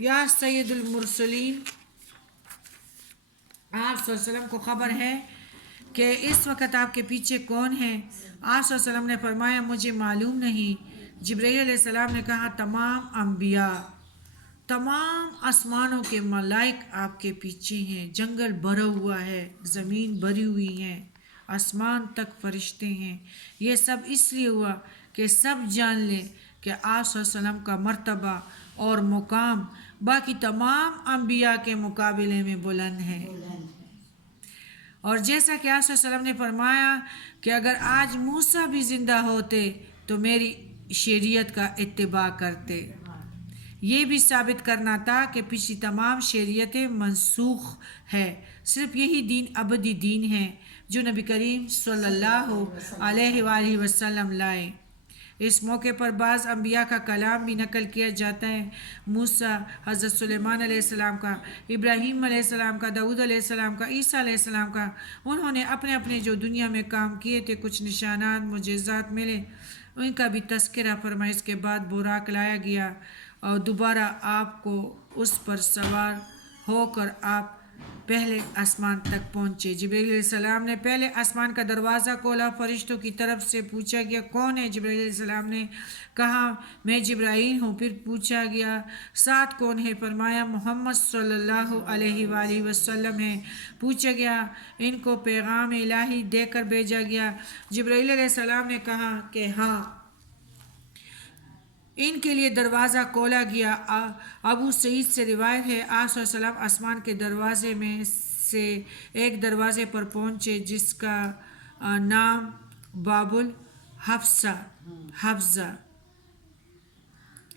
یا سید المرسلین، آپ صلی اللہ علیہ وسلم کو خبر ہے کہ اس وقت آپ کے پیچھے کون ہے؟ آپ صلی اللہ علیہ وسلم نے فرمایا مجھے معلوم نہیں۔ جبرائیل علیہ السلام نے کہا تمام انبیاء، تمام آسمانوں کے ملائک آپ کے پیچھے ہیں، جنگل بھرا ہوا ہے، زمین بھری ہوئی ہے، آسمان تک فرشتے ہیں۔ یہ سب اس لیے ہوا کہ سب جان لیں کہ آپ صلی اللہ علیہ وسلم کا مرتبہ اور مقام باقی تمام انبیاء کے مقابلے میں بلند ہے۔ اور جیسا کہ آپ صلی اللہ علیہ وسلم نے فرمایا کہ اگر آج موسیٰ بھی زندہ ہوتے تو میری شریعت کا اتباع کرتے۔ یہ بھی ثابت کرنا تھا کہ پچھلی تمام شریعتیں منسوخ ہے، صرف یہی دین ابدی دین ہے جو نبی کریم صلی اللہ علیہ وآلہ وسلم لائے۔ اس موقع پر بعض انبیاء کا کلام بھی نقل کیا جاتا ہے، موسیٰ، حضرت سلیمان علیہ السلام کا، ابراہیم علیہ السلام کا، داؤد علیہ السلام کا، عیسیٰ علیہ السلام کا۔ انہوں نے اپنے اپنے جو دنیا میں کام کیے تھے، کچھ نشانات معجزات ملے، ان کا بھی تذکرہ فرمایا۔ اس کے بعد براق لایا گیا اور دوبارہ آپ کو اس پر سوار ہو کر آپ پہلے آسمان تک پہنچے۔ جبرائیل علیہ السلام نے پہلے آسمان کا دروازہ کھولا، فرشتوں کی طرف سے پوچھا گیا کون ہے؟ جبرائیل علیہ السلام نے کہا میں جبرائیل ہوں۔ پھر پوچھا گیا ساتھ کون ہے؟ فرمایا محمد صلی اللہ علیہ وآلہ وسلم ہے۔ پوچھا گیا ان کو پیغام الہی دے کر بھیجا گیا؟ جبرائیل علیہ السلام نے کہا کہ ہاں۔ ان کے لیے دروازہ کھولا گیا۔ ابو سعید سے روایت ہے آپ صلی اللہ علیہ وسلم آسمان کے دروازے میں سے ایک دروازے پر پہنچے جس کا نام باب الحفظہ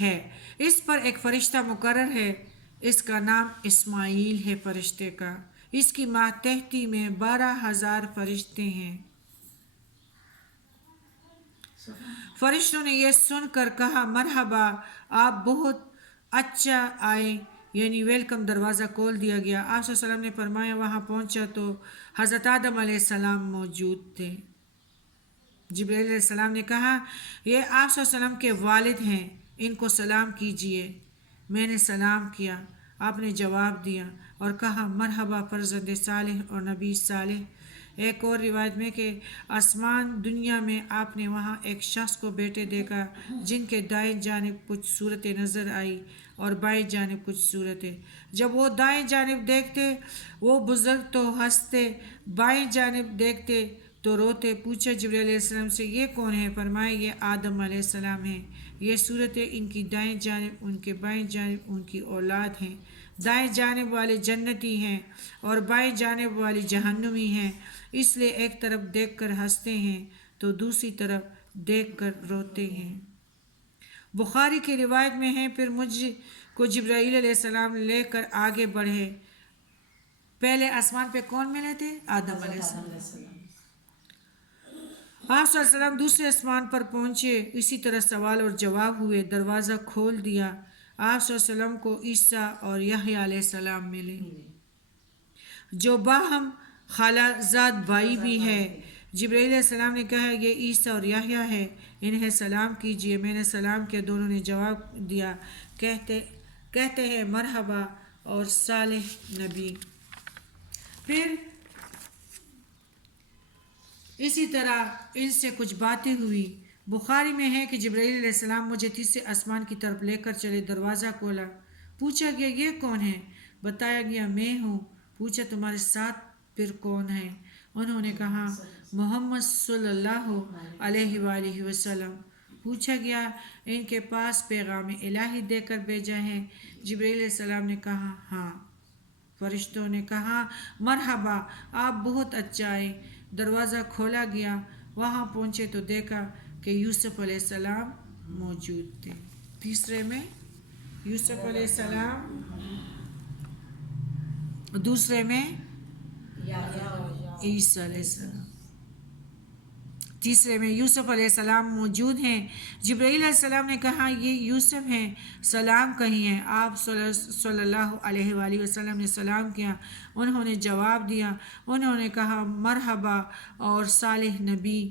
ہے۔ اس پر ایک فرشتہ مقرر ہے، اس کا نام اسماعیل ہے فرشتے کا۔ اس کی ماتحتی میں 12,000 فرشتے ہیں۔ فرشتوں نے یہ سن کر کہا مرحبا، آپ بہت اچھا آئے، یعنی ویلکم۔ دروازہ کھول دیا گیا۔ آپ صلی اللہ علیہ وسلم نے فرمایا وہاں پہنچا تو حضرت آدم علیہ السلام موجود تھے۔ جبرائیل علیہ السلام نے کہا یہ آپ صلی اللہ علیہ وسلم کے والد ہیں، ان کو سلام کیجئے۔ میں نے سلام کیا، آپ نے جواب دیا اور کہا مرحبا فرزند صالح اور نبی صالح۔ ایک اور روایت میں کہ آسمان دنیا میں آپ نے وہاں ایک شخص کو بیٹھے دیکھا جن کے دائیں جانب کچھ صورتیں نظر آئی اور بائیں جانب کچھ صورتیں۔ جب وہ دائیں جانب دیکھتے وہ بزرگ تو ہنستے، بائیں جانب دیکھتے تو روتے۔ پوچھا جبرائیل علیہ السلام سے یہ کون ہے؟ فرمایا یہ آدم علیہ السلام ہیں۔ یہ صورتیں ان کی دائیں جانب، ان کے بائیں جانب ان کی اولاد ہیں۔ دائیں جانب والے جنتی ہیں اور بائیں جانب والی جہنمی ہیں، اس لیے ایک طرف دیکھ کر ہنستے ہیں تو دوسری طرف دیکھ کر روتے ہیں۔ بخاری کی روایت میں ہے پھر مجھ کو جبرائیل علیہ السلام لے کر آگے بڑھے۔ پہلے آسمان پہ کون ملے تھے؟ آدم علیہ السلام۔ آپ صلی اللہ علیہ وسلم دوسرے آسمان پر پہنچے، اسی طرح سوال اور جواب ہوئے، دروازہ کھول دیا۔ آپ صلی اللہ علیہ وسلم کو عیسیٰ اور یحییٰ علیہ السلام ملے جو باہم خالہ زاد بھائی بھی ہے۔ جبرائیل علیہ السلام نے کہا یہ عیسیٰ اور یحییٰ ہے، انہیں سلام کیجئے۔ میں نے سلام کیا، دونوں نے جواب دیا، کہتے ہیں مرحبا اور صالح نبی۔ پھر اسی طرح ان سے کچھ باتیں ہوئی۔ بخاری میں ہے کہ جبرائیل علیہ السلام مجھے تیسرے آسمان کی طرف لے کر چلے، دروازہ کھولا، پوچھا گیا یہ کون ہے؟ بتایا گیا میں ہوں۔ پوچھا تمہارے ساتھ پھر کون ہے؟ انہوں نے کہا محمد صلی اللہ علیہ وآلہ وسلم۔ پوچھا گیا ان کے پاس پیغام الہی دے کر بھیجا ہے؟ جبرائیل علیہ السلام نے کہا ہاں۔ فرشتوں نے کہا مرحبا، آپ بہت اچھا آئے۔ دروازہ کھولا گیا، وہاں پہنچے تو دیکھا کہ یوسف علیہ السلام موجود تھے۔ تیسرے میں یوسف علیہ السلام، دوسرے میں عیسیٰ علیہ السلام، تیسرے میں یوسف علیہ السلام موجود ہیں۔ جبرائیل علیہ السلام نے کہا یہ یوسف ہیں، سلام کہیے۔ آپ صلی اللہ علیہ وآلہ وسلم نے سلام کیا، انہوں نے جواب دیا، انہوں نے کہا مرحبا اور صالح نبی۔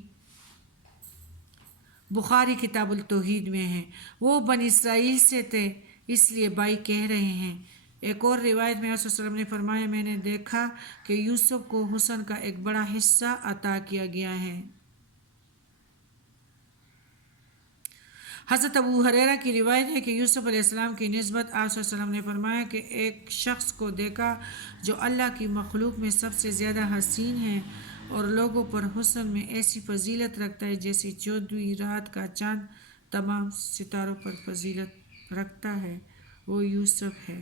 بخاری کتاب التوحید میں ہے۔ وہ بنی اسرائیل سے تھے، اس لیے بھائی کہہ رہے ہیں۔ ایک اور روایت میں رسول وسلم نے فرمایا میں نے دیکھا کہ یوسف کو حسن کا ایک بڑا حصہ عطا کیا گیا ہے۔ حضرت ابو ہریرہ کی روایت ہے کہ یوسف علیہ السلام کی نسبت آپ صلی اللہ علیہ وسلم نے فرمایا کہ ایک شخص کو دیکھا جو اللہ کی مخلوق میں سب سے زیادہ حسین ہے اور لوگوں پر حسن میں ایسی فضیلت رکھتا ہے جیسی 14ویں رات کا چاند تمام ستاروں پر فضیلت رکھتا ہے، وہ یوسف ہے۔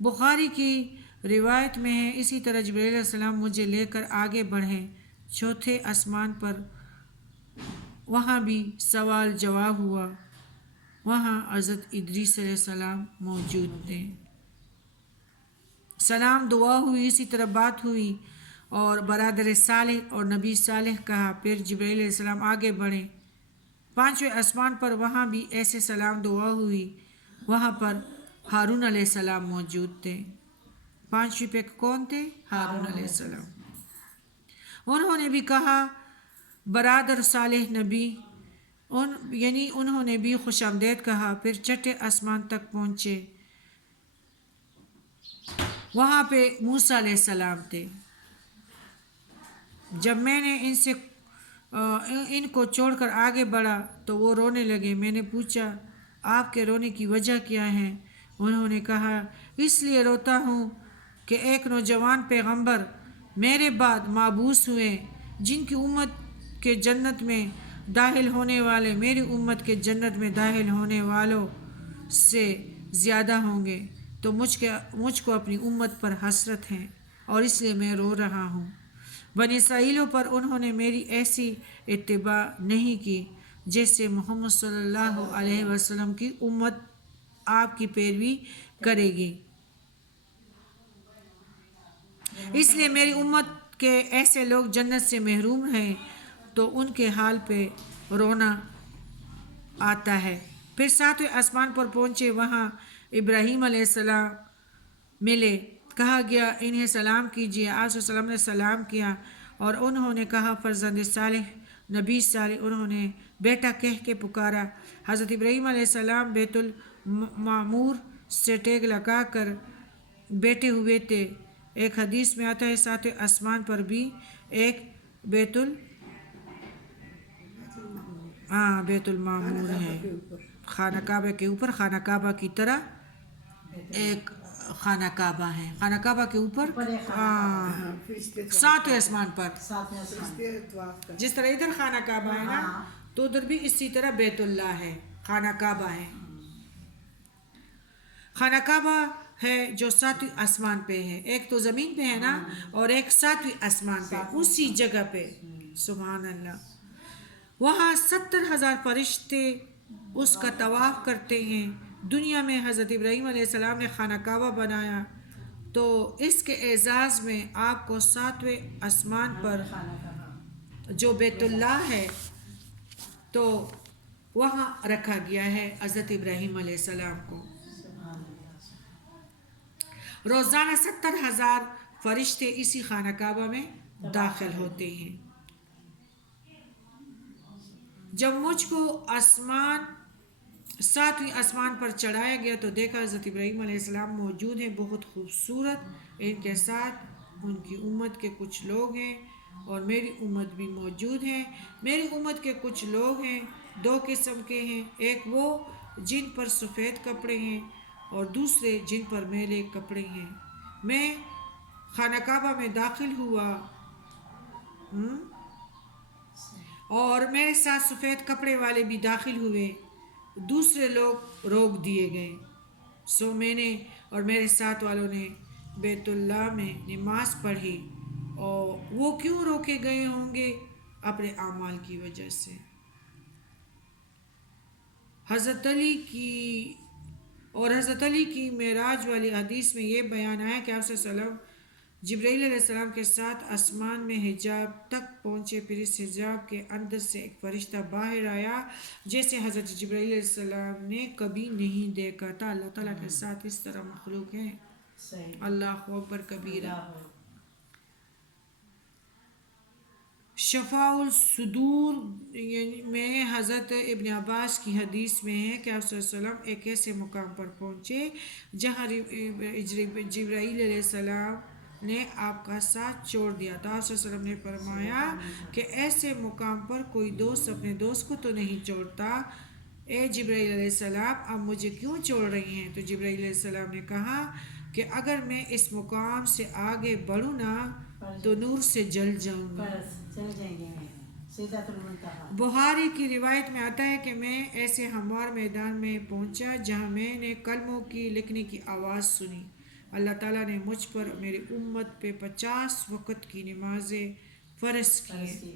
بخاری کی روایت میں ہے اسی طرح جبرائیل علیہ السلام مجھے لے کر آگے بڑھے چوتھے آسمان پر، وہاں بھی سوال جواب ہوا، وہاں حضرت ادریس علیہ السلام موجود تھے، سلام دعا ہوئی، اسی طرح بات ہوئی اور برادر صالح اور نبی صالح کہا۔ پھر جبرائیل علیہ السلام آگے بڑھے پانچویں آسمان پر، وہاں بھی ایسے سلام دعا ہوئی، وہاں پر ہارون علیہ السلام موجود تھے۔ پانچویں پہ کون تھے؟ ہارون علیہ السلام۔ انہوں نے بھی کہا برادر صالح نبی، یعنی انہوں نے بھی خوش آمدید کہا۔ پھر چھٹے آسمان تک پہنچے، وہاں پہ موسیٰ علیہ السلام تھے۔ جب میں نے ان کو چھوڑ کر آگے بڑھا تو وہ رونے لگے۔ میں نے پوچھا آپ کے رونے کی وجہ کیا ہے؟ انہوں نے کہا اس لیے روتا ہوں کہ ایک نوجوان پیغمبر میرے بعد مبعوث ہوئے جن کی امت کے جنت میں داخل ہونے والے میری امت کے جنت میں داخل ہونے والوں سے زیادہ ہوں گے، تو مجھ کو اپنی امت پر حسرت ہے اور اس لیے میں رو رہا ہوں۔ بنی اسرائیلوں پر انہوں نے میری ایسی اتباع نہیں کی جیسے محمد صلی اللہ علیہ وسلم کی امت آپ کی پیروی کرے گی، اس لیے میری امت کے ایسے لوگ جنت سے محروم ہیں تو ان کے حال پہ رونا آتا ہے۔ پھر ساتویں آسمان پر پہنچے، وہاں ابراہیم علیہ السلام ملے، کہا گیا انہیں سلام کیجیے۔ آپ صلی اللہ علیہ وسلم نے سلام کیا اور انہوں نے کہا فرزند صالح نبی صالح، انہوں نے بیٹا کہہ کے پکارا۔ حضرت ابراہیم علیہ السلام بیت المعمور سے ٹیک لگا کر بیٹھے ہوئے تھے۔ ایک حدیث میں آتا ہے ساتویں آسمان پر بھی ایک بیت المعمور ہے، خانہ کعبہ کے اوپر، خانہ کعبہ کی طرح ایک خانہ کعبہ ہے، خانہ کعبہ کے اوپر ساتویں آسمان پر، جس طرح ادھر خانہ کعبہ ہے نا تو ادھر بھی اسی طرح بیت اللہ ہے، خانہ کعبہ ہے۔ خانہ کعبہ ہے جو ساتویں آسمان پہ ہے، ایک تو زمین پہ ہے نا اور ایک ساتویں آسمان پہ، اسی جگہ پہ، سبحان اللہ۔ وہاں 70,000 فرشتے اس کا طواف کرتے ہیں۔ دنیا میں حضرت ابراہیم علیہ السلام نے خانہ کعبہ بنایا تو اس کے اعزاز میں آپ کو ساتویں آسمان پر جو بیت اللہ ہے تو وہاں رکھا گیا ہے حضرت ابراہیم علیہ السلام کو۔ روزانہ 70,000 فرشتے اسی خانہ کعبہ میں داخل ہوتے ہیں۔ جب مجھ کو ساتویں آسمان پر چڑھایا گیا تو دیکھا حضرت ابراہیم علیہ السلام موجود ہیں، بہت خوبصورت، ان کے ساتھ ان کی امت کے کچھ لوگ ہیں اور میری امت بھی موجود ہے۔ میری امت کے کچھ لوگ ہیں، دو قسم کے ہیں، ایک وہ جن پر سفید کپڑے ہیں اور دوسرے جن پر میلے کپڑے ہیں۔ میں خانہ کعبہ میں داخل ہوا اور میرے ساتھ سفید کپڑے والے بھی داخل ہوئے، دوسرے لوگ روک دیے گئے، سو میں نے اور میرے ساتھ والوں نے بیت اللہ میں نماز پڑھی۔ اور وہ کیوں روکے گئے ہوں گے؟ اپنے اعمال کی وجہ سے۔ حضرت علی کی معراج والی حدیث میں یہ بیان آیا کہ آپ صلی اللہ علیہ وسلم جبرائیل علیہ السلام کے ساتھ آسمان میں حجاب تک پہنچے، پھر اس حجاب کے اندر سے ایک فرشتہ باہر آیا جیسے حضرت جبرائیل علیہ السلام نے کبھی نہیں دیکھا تھا۔ اللہ تعالیٰ کے ساتھ اس طرح مخلوق ہیں، اللہ اکبر کبیرہ۔ شفاء الصدور میں حضرت ابن عباس کی حدیث میں ہے کہ آپ صلی اللہ علیہ وسلم ایک ایسے مقام پر پہنچے جہاں جبرائیل علیہ السلام نے آپ کا ساتھ چھوڑ دیا تھا. آپ صلی اللہ علیہ وسلم نے فرمایا کہ ایسے مقام پر کوئی دوست اپنے دوست کو تو نہیں چھوڑتا. اے جبرائیل علیہ السلام اب مجھے کیوں چھوڑ رہی ہیں؟ تو جبرائیل علیہ السلام نے کہا کہ اگر میں اس مقام سے آگے بڑھوں نا تو نور سے جل جاؤں گا. بخاری کی روایت میں آتا ہے کہ میں ایسے ہموار میدان میں پہنچا جہاں میں نے کلموں کی لکھنے کی آواز سنی. اللہ تعالیٰ نے مجھ پر میری امت پہ 50 وقت کی نمازیں فرض کی ہیں.